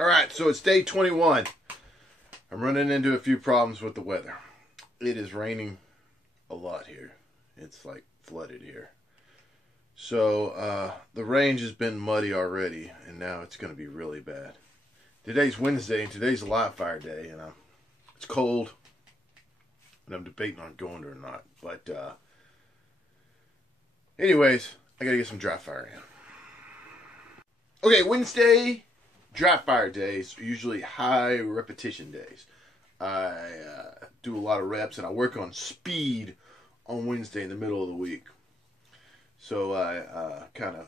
Alright, so it's day 21. I'm running into a few problems with the weather. It is raining a lot here. It's like flooded here. So the range has been muddy already, and now it's going to be really bad. Today's Wednesday, and today's a live fire day, and it's cold, and I'm debating on going or not. But anyways, I got to get some dry fire in. Okay, Wednesday, dry fire days are usually high repetition days. I do a lot of reps, and I work on speed on Wednesday in the middle of the week. So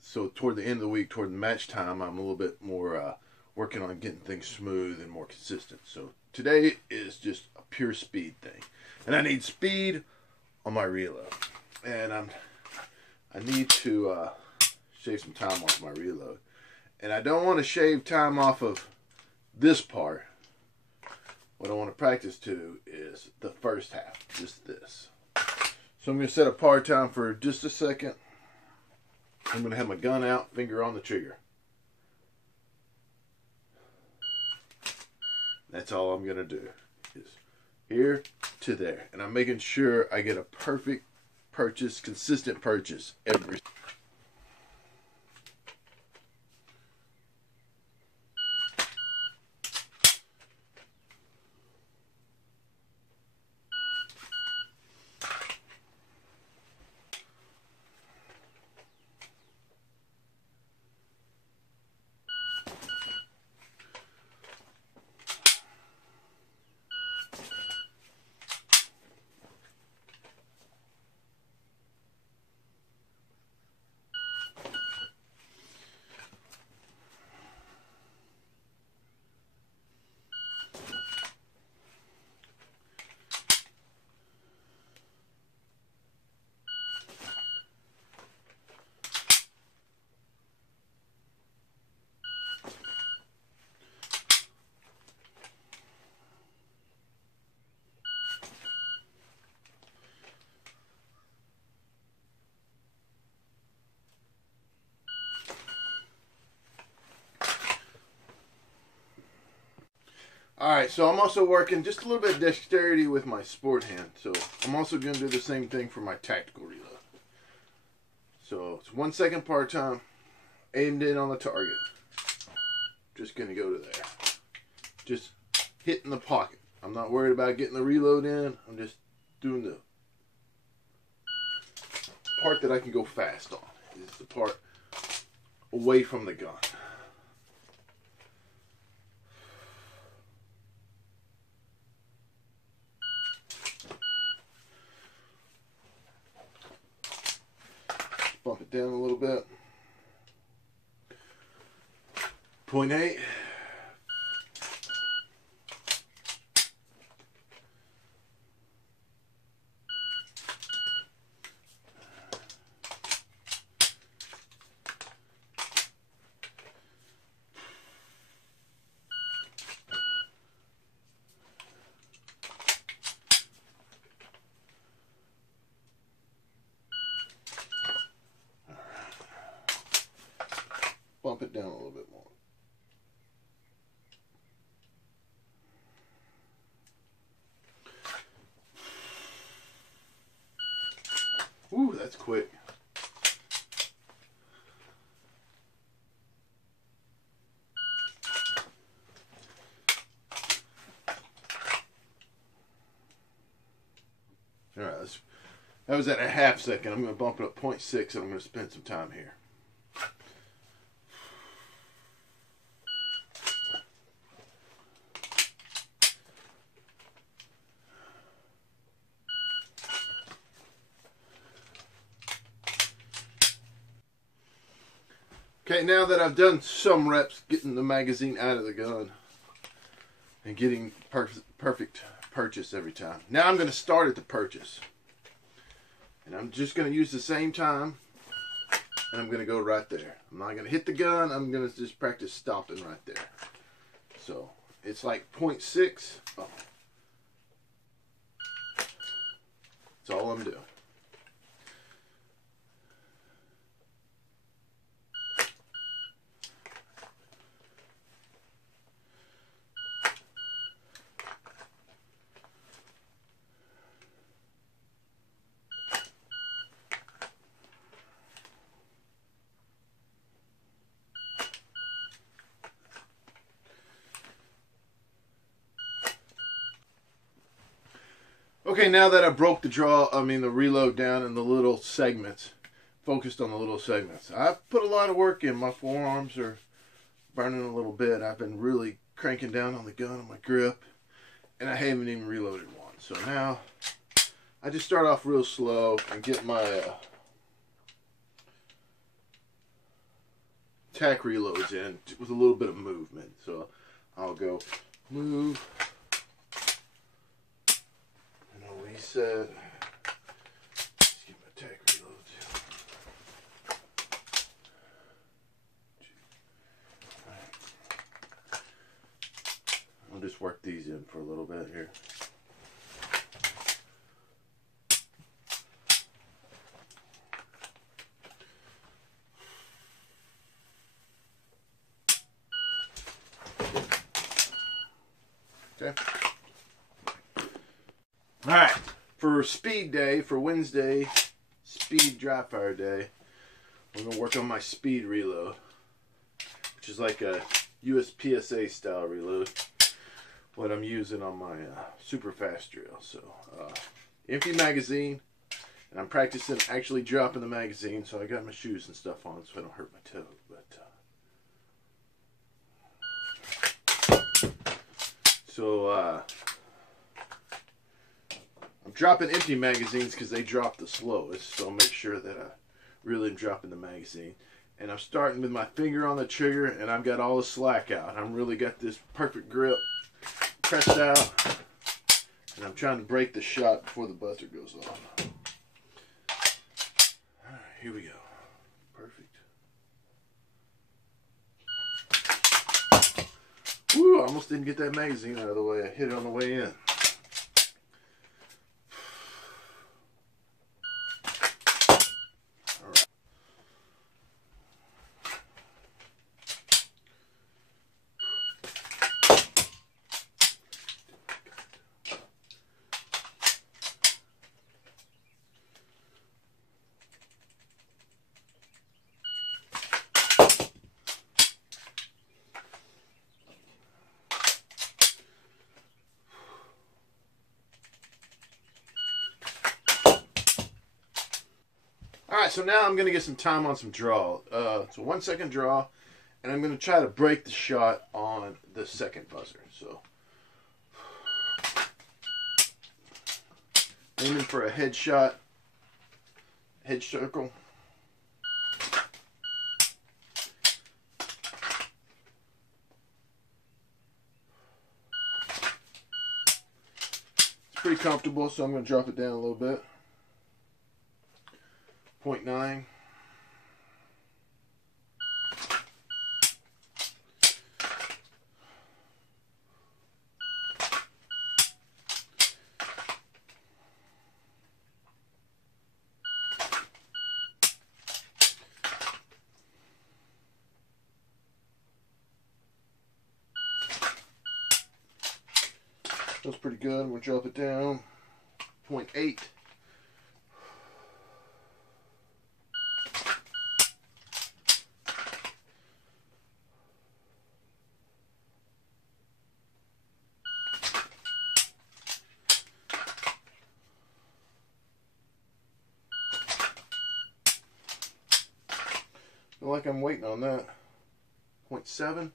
so toward the end of the week, toward the match time, I'm a little bit more working on getting things smooth and more consistent. So today is just a pure speed thing, and I need speed on my reload, and I need to shave some time off my reload, and I don't want to shave time off of this part. What I want to practice to is the first half, just this. So I'm going to set a par time for just a second. I'm going to have my gun out, finger on the trigger. That's all I'm going to do, is here to there. And I'm making sure I get a perfect purchase, consistent purchase every. Alright, so I'm also working just a little bit of dexterity with my sport hand. So I'm also going to do the same thing for my tactical reload. So it's 1 second par time, aimed in on the target. Just going to go to there. Just hitting the pocket. I'm not worried about getting the reload in. I'm just doing the part that I can go fast on. Is the part away from the gun. Bump it down a little bit. 0.8. Bump it down a little bit more. Ooh, that's quick. All right, that was at a half second. I'm going to bump it up 0.6, and I'm going to spend some time here. Okay, now that I've done some reps getting the magazine out of the gun and getting perfect purchase every time, now I'm going to start at the purchase. And I'm just going to use the same time, and I'm going to go right there. I'm not going to hit the gun. I'm going to just practice stopping right there. So it's like 0.6. Oh. That's all I'm doing. Okay, now that I broke the the reload down in the little segments, focused on the little segments, I've put a lot of work in. My forearms are burning a little bit. I've been really cranking down on the gun, on my grip, and I haven't even reloaded one. So now I just start off real slow and get my tack reloads in with a little bit of movement. So I'll go move. Reset. Let's get my tack reloads in. I'll just work these in for a little bit here. Okay. Alright, for speed day, for Wednesday, speed dry fire day, I'm going to work on my speed reload, which is like a USPSA style reload, what I'm using on my super fast drill. So, empty magazine, and I'm practicing actually dropping the magazine, so I got my shoes and stuff on so I don't hurt my toe. I'm dropping empty magazines because they drop the slowest, so I'll make sure that I really am dropping the magazine. And I'm starting with my finger on the trigger, and I've got all the slack out. I'm really got this perfect grip pressed out, and I'm trying to break the shot before the buzzer goes off. Alright, here we go. Perfect. Woo, I almost didn't get that magazine out of the way. I hit it on the way in. Alright, so now I'm going to get some time on some draw. It's a 1 second draw, and I'm going to try to break the shot on the second buzzer. So, aiming for a head shot, head circle. It's pretty comfortable, so I'm going to drop it down a little bit. 0.9. That's pretty good. I'm going to drop it down. 0.8. Feel like I'm waiting on that. 0.7.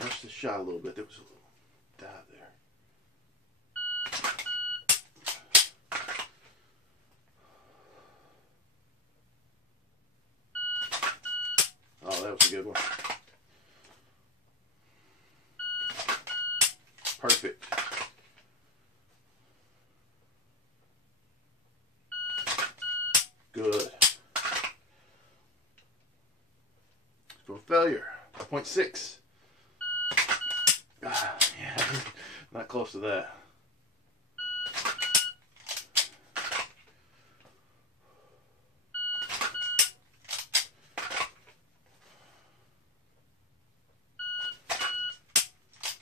Rush the shot a little bit. There was a little dive there. Oh, that was a good one. Perfect. Good. For failure. 0.6. Ah, yeah, not close to that.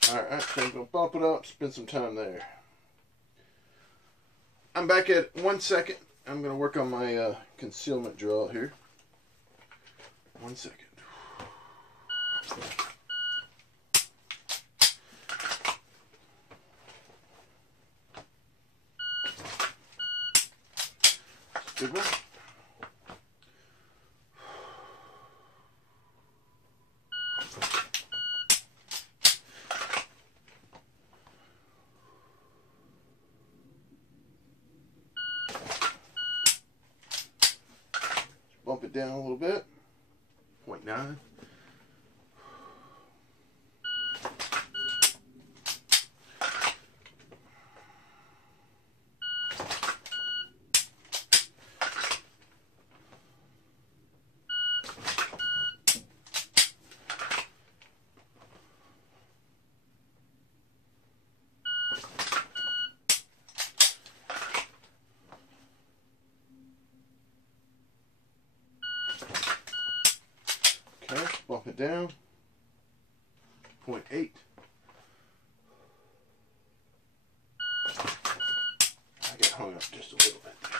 Alright, so I'm going to bump it up, spend some time there. I'm back at 1 second. I'm going to work on my concealment draw here. 1 second. down a little bit. 0.9. Okay, bump it down. 0.8. I got hung up just a little bit there.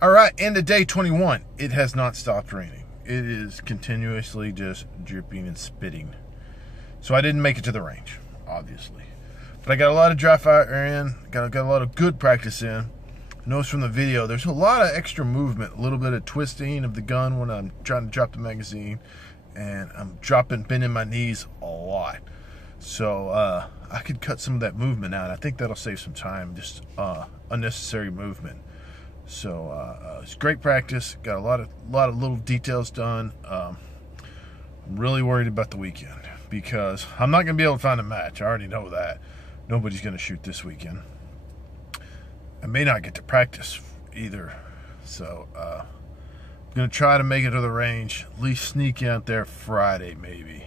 All right, end of day 21. It has not stopped raining. It is continuously just dripping and spitting. So I didn't make it to the range, obviously. But I got a lot of dry fire in, got a lot of good practice in. Notice from the video, there's a lot of extra movement, a little bit of twisting of the gun when I'm trying to drop the magazine, and I'm bending my knees a lot. So I could cut some of that movement out. I think that'll save some time, just unnecessary movement. So it's great practice. Got a lot of little details done. I'm really worried about the weekend because I'm not going to be able to find a match. I already know that. Nobody's going to shoot this weekend. I may not get to practice either. So I'm going to try to make it to the range, at least sneak out there Friday maybe.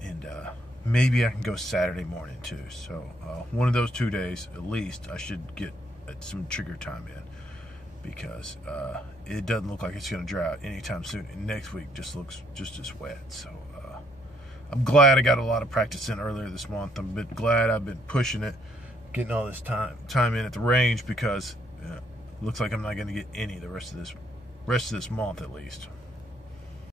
And maybe I can go Saturday morning too. So one of those 2 days at least I should get some trigger time in, because it doesn't look like it's going to dry out anytime soon. And next week just looks just as wet. So I'm glad I got a lot of practice in earlier this month. I'm a bit glad I've been pushing it, getting all this time in at the range, because it looks like I'm not going to get any the rest of this month at least.